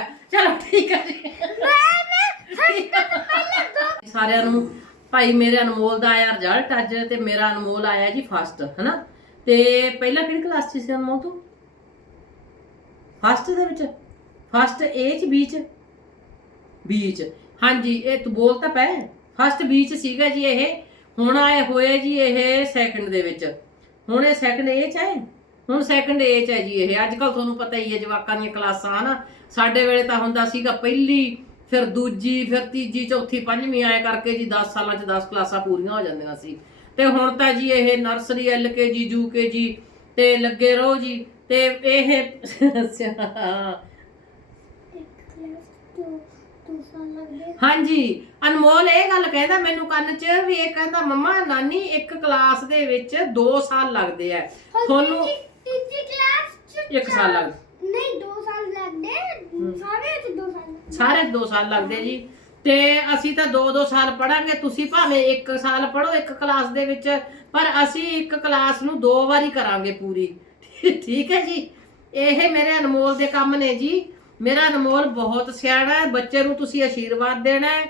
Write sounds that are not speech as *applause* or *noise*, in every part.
ਹੈ ਚਲੋ ਠੀਕ ਹੈ ਜੀ। ਸਾਰਿਆਂ ਨੂੰ, ਭਾਈ ਮੇਰੇ ਅਨਮੋਲ ਦਾ ਆਇਆ ਰਿਜ਼ਲਟ ਅੱਜ ਤੇ ਮੇਰਾ ਅਨਮੋਲ ਆਇਆ ਜੀ ਫਸਟ ਹਨਾ? ਤੇ ਪਹਿਲਾਂ ਕਿਹੜੀ ਕਲਾਸ 'ਚ ਸੀ ਅਨਮੋਲ ਤੂੰ? ਫਸਟ ਦੇ ਵਿੱਚ? ਫਸਟ ਏ ਚ ਬੀ ਚ? ਬੀ ਚ। ਹਾਂਜੀ, ਇਹ ਤੂੰ ਬੋਲ ਤਾਂ ਪੈ। ਫਸਟ ਬੀ ਚ ਸੀਗਾ ਜੀ ਇਹ। ਹੁਣ ਆਏ ਹੋਏ ਜੀ ਇਹ ਸੈਕੰਡ ਦੇ ਵਿੱਚ। ਹੁਣ ਇਹ ਸੈਕੰਡ ਏ ਚ ਹੈ? ਹੁਣ ਸੈਕੰਡ ਏ ਚ ਹੈ ਜੀ ਇਹ। ਅੱਜ ਕੱਲ ਤੁਹਾਨੂੰ ਪਤਾ ਹੀ ਹੈ ਜਵਾਕਾਂ ਦੀਆਂ ਕਲਾਸਾਂ ਹਨਾ? ਸਾਡੇ ਵੇਲੇ ਤਾਂ ਹੁੰਦਾ ਸੀਗਾ ਪਹਿਲੀ ਫਿਰ ਦੂਜੀ ਫਿਰ ਤੀਜੀ ਚੌਥੀ ਪੰਜਵੀਂ ਆਏ ਕਰਕੇ ਜੀ 10 ਸਾਲਾਂ ਚ 10 ਕਲਾਸਾਂ ਪੂਰੀਆਂ ਹੋ ਜਾਂਦੀਆਂ ਸੀ। ਤੇ ਹੁਣ ਤਾਂ ਜੀ ਇਹ ਨਰਸਰੀ ਐਲ ਕੇ ਜੀ ਯੂ ਕੇ ਜੀ ਤੇ ਲੱਗੇ ਰਹੋ ਜੀ। ਤੇ ਇਹ ਹਾਂਜੀ ਅਨਮੋਲ ਇਹ ਗੱਲ ਕਹਿੰਦਾ ਮੈਨੂੰ ਕੰਨ 'ਚ ਵੀ ਇਹ ਕਹਿੰਦਾ ਮੰਮਾ ਨਾਨੀ ਇੱਕ ਕਲਾਸ ਦੇ ਵਿੱਚ 2 ਸਾਲ ਲੱਗਦੇ ਆ। ਤੁਹਾਨੂੰ ਤੀਜੀ ਕਲਾਸ ਚ ਇੱਕ ਸਾਲ ਲੱਗ ਨਹੀਂ 2 ਸਾਲ ਲੱਗਦੇ ਸਾਰੇ ਚ 2 ਸਾਲ ਲੱਗਦੇ। ਸਾਰੇ 2 ਸਾਲ ਲੱਗਦੇ ਜੀ। ਤੇ ਅਸੀਂ ਤਾਂ 2-2 ਸਾਲ ਪੜਾਂਗੇ ਤੁਸੀਂ ਭਾਵੇਂ 1 ਸਾਲ ਪੜੋ ਇੱਕ ਕਲਾਸ ਦੇ ਵਿੱਚ ਪਰ ਅਸੀਂ ਇੱਕ ਕਲਾਸ ਨੂੰ ਦੋ ਵਾਰੀ ਕਰਾਂਗੇ ਪੂਰੀ। *laughs* ਠੀਕ ਹੈ ਜੀ? ਇਹ ਮੇਰੇ ਅਨਮੋਲ ਦੇ ਕੰਮ ਨੇ ਜੀ। ਮੇਰਾ ਅਨਮੋਲ ਬਹੁਤ ਸਿਆਣਾ ਹੈ। ਬੱਚੇ ਨੂੰ ਤੁਸੀਂ ਆਸ਼ੀਰਵਾਦ ਦੇਣਾ ਹੈ।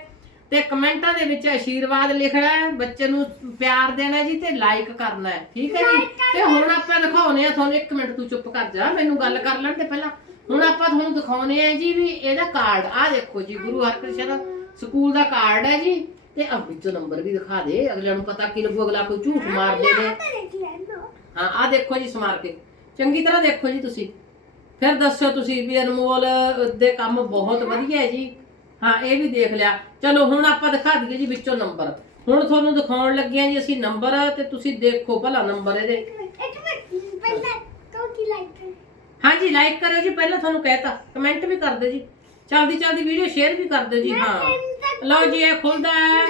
ਤੇ ਕਮੈਂਟਾਂ ਦੇ ਵਿੱਚ ਆਸ਼ੀਰਵਾਦ ਲਿਖਣਾ ਹੈ ਬੱਚੇ ਨੂੰ ਪਿਆਰ ਦੇਣਾ ਜੀ ਤੇ ਲਾਈਕ ਕਰਨਾ ਹੈ ਠੀਕ ਹੈ ਜੀ? ਤੇ ਹੁਣ ਆਪਾਂ ਦਿਖਾਉਨੇ ਆ ਤੁਹਾਨੂੰ ਇੱਕ ਮਿੰਟ ਤੂੰ ਚੁੱਪ ਕਰ ਜਾ ਮੈਨੂੰ ਗੱਲ ਕਰ ਲੈਣ ਤੇ ਪਹਿਲਾਂ। ਹੁਣ ਆਪਾਂ ਤੁਹਾਨੂੰ ਦਿਖਾਉਨੇ ਆ ਜੀ ਵੀ ਇਹਦਾ ਕਾਰਡ ਆ ਦੇਖੋ ਜੀ ਗੁਰੂ ਹਰਕ੍ਰਿਸ਼ਨ ਸਕੂਲ ਦਾ ਕਾਰਡ ਹੈ ਜੀ। ਤੇ ਆ ਵਿੱਚੋਂ ਨੰਬਰ ਵੀ ਦਿਖਾ ਦੇ ਅਗਲਿਆਂ ਨੂੰ ਪਤਾ ਕੀ ਲੱਗੂ ਅਗਲਾ ਕੋਈ ਝੂਠ ਮਾਰ ਦੇਵੇ। ਹਾਂ ਆ ਦੇਖੋ ਜੀ ਸਮਾਰ ਕੇ। ਚੰਗੀ ਤਰ੍ਹਾਂ ਦੇਖੋ ਜੀ ਤੁਸੀਂ। ਫਿਰ ਦੱਸੋ ਤੁਸੀਂ ਵੀ ਅਨਮੋਲ ਦੇ ਕੰਮ ਬਹੁਤ ਵਧੀਆ ਹੈ ਜੀ। ਹਾਂ ਇਹ ਵੀ ਦੇਖ ਲਿਆ। ਚਲੋ ਹੁਣ ਆਪਾਂ ਦਿਖਾ ਦਈਏ ਜੀ ਵਿੱਚੋਂ ਨੰਬਰ। ਹੁਣ ਤੁਹਾਨੂੰ ਦਿਖਾਉਣ ਲੱਗੇ ਆ ਜੀ ਅਸੀਂ ਨੰਬਰ ਤੇ ਤੁਸੀਂ ਦੇਖੋ ਭਲਾ ਨੰਬਰ ਇਹਦੇ। ਇੱਕ ਮਿੰਟ ਲਾਈਕ ਹਾਂਜੀ ਜੀ ਪਹਿਲਾਂ ਤੁਹਾਨੂੰ ਕਹਿਤਾ। ਕਮੈਂਟ ਵੀ ਕਰ ਦਿਓ ਜੀ। ਚਲਦੀ ਚਲਦੀ ਵੀਡੀਓ ਸ਼ੇਅਰ ਵੀ ਕਰ ਦਿਓ ਜੀ ਹਾਂ। ਲਓ ਜੀ ਇਹ ਖੁੱਲਦਾ ਹੈ।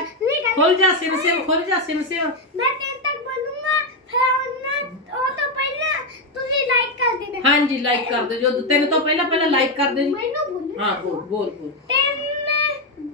ਖੁੱਲ ਜਾ ਸਿਮ ਸਿਮ ਖੁੱਲ ਜਾ ਸਿਮ ਸਿਮ ਮੈਂ ਤਿੰਨ ਤੱਕ ਬੋਲੂੰਗਾ ਫਿਰ ਉਹ ਤੋਂ ਪਹਿਲਾਂ ਤੁਸੀਂ ਲਾਈਕ ਕਰ ਦੇਣਾ। ਹਾਂਜੀ ਲਾਈਕ ਕਰ ਦਿਓ ਜੋ। ਤਿੰਨ ਤੋਂ ਪਹਿਲਾਂ ਪਹਿਲਾਂ ਲਾਈਕ ਕਰ ਦਿਓ ਜੀ। ਹਾਂ ਬੋਲ ਬੋਲ ਬੋਲ।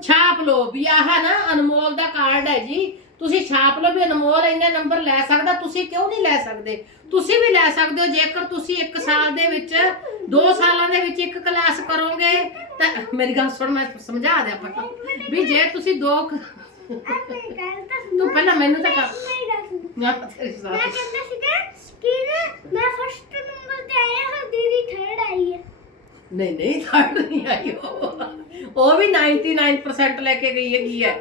ਛਾਪ ਲਓ ਵੀ ਆਹ ਨਾ ਅਨਮੋਲ ਦਾ ਕਾਰਡ ਹੈ ਜੀ ਤੁਸੀਂ ਛਾਪ ਲਓ ਵੀ ਅਨਮੋਲ ਇੰਨੇ ਨੰਬਰ ਲੈ ਸਕਦਾ ਤੁਸੀਂ ਕਿਉਂ ਨਹੀਂ ਲੈ ਸਕਦੇ ਤੁਸੀਂ ਵੀ ਲੈ ਸਕਦੇ ਹੋ ਜੇਕਰ ਤੁਸੀਂ 1 ਸਾਲ ਦੇ ਵਿੱਚ 2 ਸਾਲਾਂ ਦੇ ਵਿੱਚ ਇੱਕ ਕਲਾਸ ਕਰੋਗੇ ਤਾਂ ਮੇਰੀ ਗੱਲ ਸੁਣ ਮੈਂ ਸਮਝਾ ਦਿਆਂ ਪਤਾ ਵੀ ਜੇ ਤੁਸੀਂ ਦੋ ਤਾਂ ਪਹਿਲਾਂ ਮੈਨੂੰ ਤਾਂ ਕਰ ਮੈਂ। ਕਹਿੰਦਾ ਸੀਗਾ ਕਿ ਮੈਂ ਫਸਟ ਨੰਬਰ ਤੇ ਆਇਆ ਹਾਂ ਦੀਦੀ ਥਰਡ ਆਈ ਹੈ ਨਹੀਂ ਨਹੀਂ ਥਰਡ ਨਹੀਂ ਆਈ ਉਹ। ਉਹ ਵੀ 99% ਲੈ ਕੇ ਗਈ ਹੈਗੀ ਹੈ?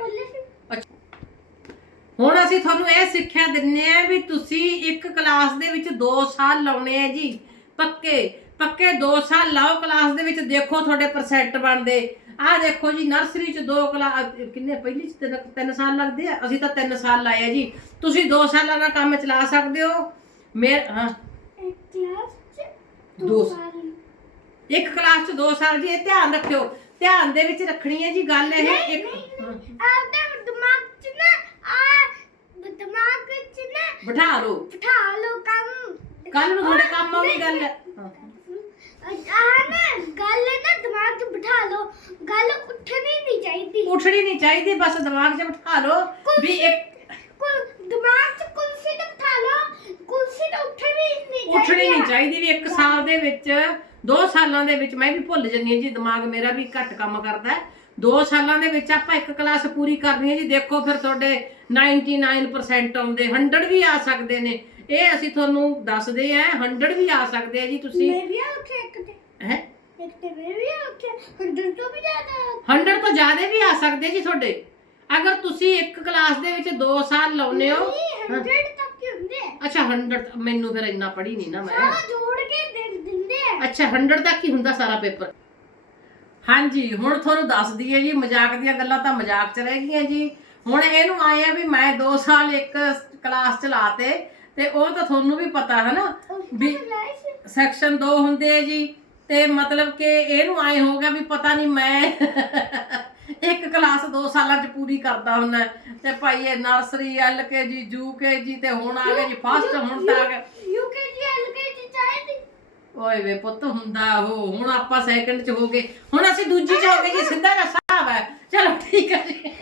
ਹੁਣ ਅਸੀਂ ਤੁਹਾਨੂੰ ਇਹ ਸਿੱਖਿਆ ਦਿੰਨੇ ਆ ਵੀ ਤੁਸੀਂ ਇੱਕ ਕਲਾਸ ਦੇ ਵਿੱਚ 2 ਸਾਲ ਲਾਉਣੇ ਆ ਜੀ ਪੱਕੇ। ਪੱਕੇ 2 ਸਾਲ ਲਾਓ ਕਲਾਸ ਦੇ ਵਿੱਚ ਦੇਖੋ ਤੁਹਾਡੇ ਪਰਸੈਂਟ ਬਣਦੇ। ਆਹ ਦੇਖੋ ਜੀ ਨਰਸਰੀ ਚ 2 ਕਲਾਸ ਕਿੰਨੇ ਪਹਿਲੀ ਚ 3 ਸਾਲ ਲੱਗਦੇ ਆ? ਅਸੀਂ ਤਾਂ 3 ਸਾਲ ਲਾਏ ਆ ਜੀ। ਤੁਸੀਂ 2 ਸਾਲਾਂ ਦਾ ਕੰਮ ਚਲਾ ਸਕਦੇ ਹੋ। ਮੈਂ ਹਾਂ। ਇੱਕ ਕਲਾਸ 'ਚ ਦੋ ਦੋ ਸਾਲ। ਇੱਕ ਕਲਾਸ ਚ 2 ਸਾਲ ਜੀ ਇਹ ਧਿਆਨ ਰੱਖਿਓ। ਧਿਆਨ ਦੇ ਵਿੱਚ ਰੱਖਣੀ ਹੈ ਜੀ ਗੱਲ ਇਹ ਇੱਕ ਹਾਂ, ਆਪਦੇ ਦਿਮਾਗ 'ਚ ਨਾ ਆ ਦਿਮਾਗ 'ਚ ਨਾ ਬਿਠਾ ਲਓ। ਬਿਠਾ ਲਓ ਕੰਮ। ਕੱਲ ਨੂੰ ਤੁਹਾਡੇ ਕੰਮ ਆਉਣੀ ਗੱਲ ਹੈ। ਹਾਂ। ਆ ਨਾ ਗੱਲ ਨਾ ਦਿਮਾਗ 'ਚ ਬਿਠਾ ਲਓ। ਗੱਲ ਉੱਠਣੀ ਨਹੀਂ ਚਾਹੀਦੀ। ਉੱਠਣੀ ਨਹੀਂ ਚਾਹੀਦੀ ਬਸ ਦਿਮਾਗ 'ਚ ਬਿਠਾ ਲਓ ਵੀ ਇੱਕ ਕੁਲ ਦਿਮਾਗ 'ਚ ਕੁਲਸੀ ਤੇ ਬਿਠਾ ਲਓ। ਕੁਲਸੀ ਤੇ ਉੱਠਣੀ ਨਹੀਂ ਚਾਹੀਦੀ ਉੱਠਣੀ ਨਹੀਂ ਚਾਹੀਦੀ ਵੀ ਇੱਕ ਸਾਲ ਦੇ ਵਿੱਚ ਦੋ ਸਾਲਾਂ ਦੇ ਵਿੱਚ ਮੈਂ ਵੀ ਭੁੱਲ ਜੰਨੀ ਜੀ ਦਿਮਾਗ ਮੇਰਾ ਵੀ ਘੱਟ ਕੰਮ ਕਰਦਾ ਹੈ। ਦੋ ਸਾਲਾਂ ਦੇ ਵਿੱਚ ਆਪਾਂ ਇੱਕ ਕਲਾਸ ਪੂਰੀ ਕਰਨੀ ਹੈ ਜੀ। ਦੇਖੋ ਫਿਰ ਤੁਹਾਡੇ 99% ਆਉਂਦੇ 100 ਵੀ ਆ ਸਕਦੇ ਨੇ। ਇਹ ਅਸੀਂ ਤੁਹਾਨੂੰ ਦੱਸਦੇ ਆ 100 ਵੀ ਆ ਸਕਦੇ ਆ ਜੀ ਤੁਸੀਂ। ਮੈਂ ਵੀ ਉੱਠੇ ਇੱਕ ਤੇ। ਹੈ? ਇੱਕ ਤੇ ਮੈਂ ਵੀ ਉੱਠੇ ਹੰਡਰ ਤੋਂ ਵੀ ਜ਼ਿਆਦਾ। 100 ਤੋਂ ਜ਼ਿਆਦਾ ਵੀ ਆ ਸਕਦੇ ਜੀ ਤੁਹਾਡੇ। ਅਗਰ ਤੁਸੀਂ ਇੱਕ ਕਲਾਸ ਦੇ ਵਿੱਚ 2 ਸਾਲ ਲਾਉਨੇ ਹੋ ਨਹੀਂ 100 ਤੱਕ ਹੀ ਹੁੰਦੇ। ਆ ਅੱਛਾ 100 ਮੈਨੂੰ ਫਿਰ ਇੰਨਾ ਪੜ੍ਹੀ ਨਹੀਂ ਨਾ ਮੈਂ। ਸਾਰਾ ਆ ਅੱਛਾ 100 ਤੱਕ ਹੀ ਹੁੰਦਾ ਸਾਰਾ ਪੇਪਰ? ਹਾਂਜੀ ਹੁਣ ਤੁਹਾਨੂੰ ਦੱਸ ਦਈਏ ਜੀ ਮਜ਼ਾਕ ਦੀਆਂ ਗੱਲਾਂ ਤਾਂ ਮਜ਼ਾਕ 'ਚ ਰਹਿ ਗਈਆਂ ਜੀ। ਹੁਣ ਇਹਨੂੰ ਆਏ ਆ ਵੀ ਮੈਂ 2 ਸਾਲ ਇੱਕ ਕਲਾਸ ਚ ਲਾਤੇ ਤੇ ਉਹ ਤਾਂ ਤੁਹਾਨੂੰ ਵੀ ਪਤਾ ਹੈ ਨਾ ਵੀ ਸੈਕਸ਼ਨ 2 ਹੁੰਦੇ ਆ ਜੀ ਤੇ ਮਤਲਬ ਕਿ ਇਹਨੂੰ ਆਏ ਹੋ ਗਿਆ ਵੀ ਪਤਾ ਨਹੀਂ ਮੈਂ *laughs* ਇੱਕ ਕਲਾਸ 2 ਸਾਲਾਂ ਚ ਪੂਰੀ ਕਰਦਾ ਹੁੰਦਾ ਤੇ ਭਾਈ ਇਹ ਨਰਸਰੀ ਐਲਕੇਜੀ ਯੂਕੇਜੀ ਤੇ ਹੁਣ ਆ ਗਿਆ ਜੀ ਫਸਟ ਹੁਣ ਤਾਂ ਆ ਗਿਆ। ਯੂਕੇਜੀ ਐਲਕੇਜੀ ਓਏ ਵੇ ਪੁੱਤ ਹੁੰਦਾ ਉਹ, ਹੁਣ ਆਪਾਂ ਸੈਕਿੰਡ ਚ ਹੋ ਗਏ। ਹੁਣ ਅਸੀਂ ਦੂਜੀ ਚ ਹੋ ਗਏ ਜੀ, ਸਿੱਧਾ ਜਿਹਾ ਹਿਸਾਬ ਹੈ। ਚਲੋ ਠੀਕ ਹੈ ਜੀ।